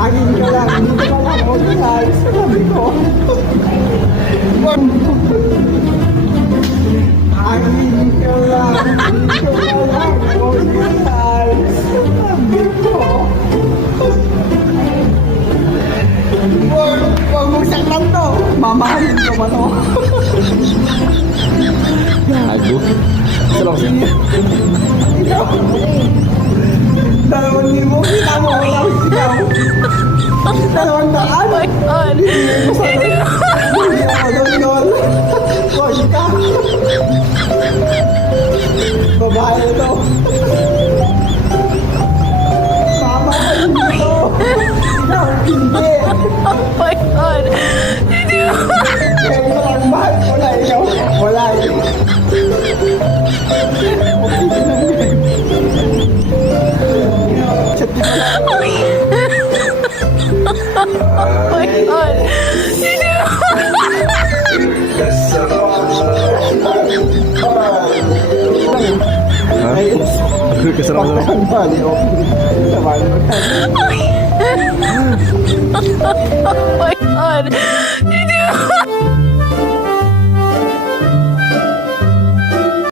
Agin ka lang, hindi ka lang ako sa sabi ko. Agin ka lang, hindi ka lang ako sa sabi ko. Huwag mong saklan to. Mamahalin ko ba to? Gago. Sarap siya. Dalawang libo, kita mo ako lang sigaw. 200. Oh my God! Hindi ako doon. Boy ka. Babae ito. Mama ka dito. Ikaw, hindi. Oh my God! Hindi ko. Kaya ko lang mahal. Wala ikaw. Wala ikaw. Chat di pala. Oh my God! Hindi ko. Ha? Kasarap na. Ang bali, okay. Sabali mo tayo. Oh my God! Hindi ko.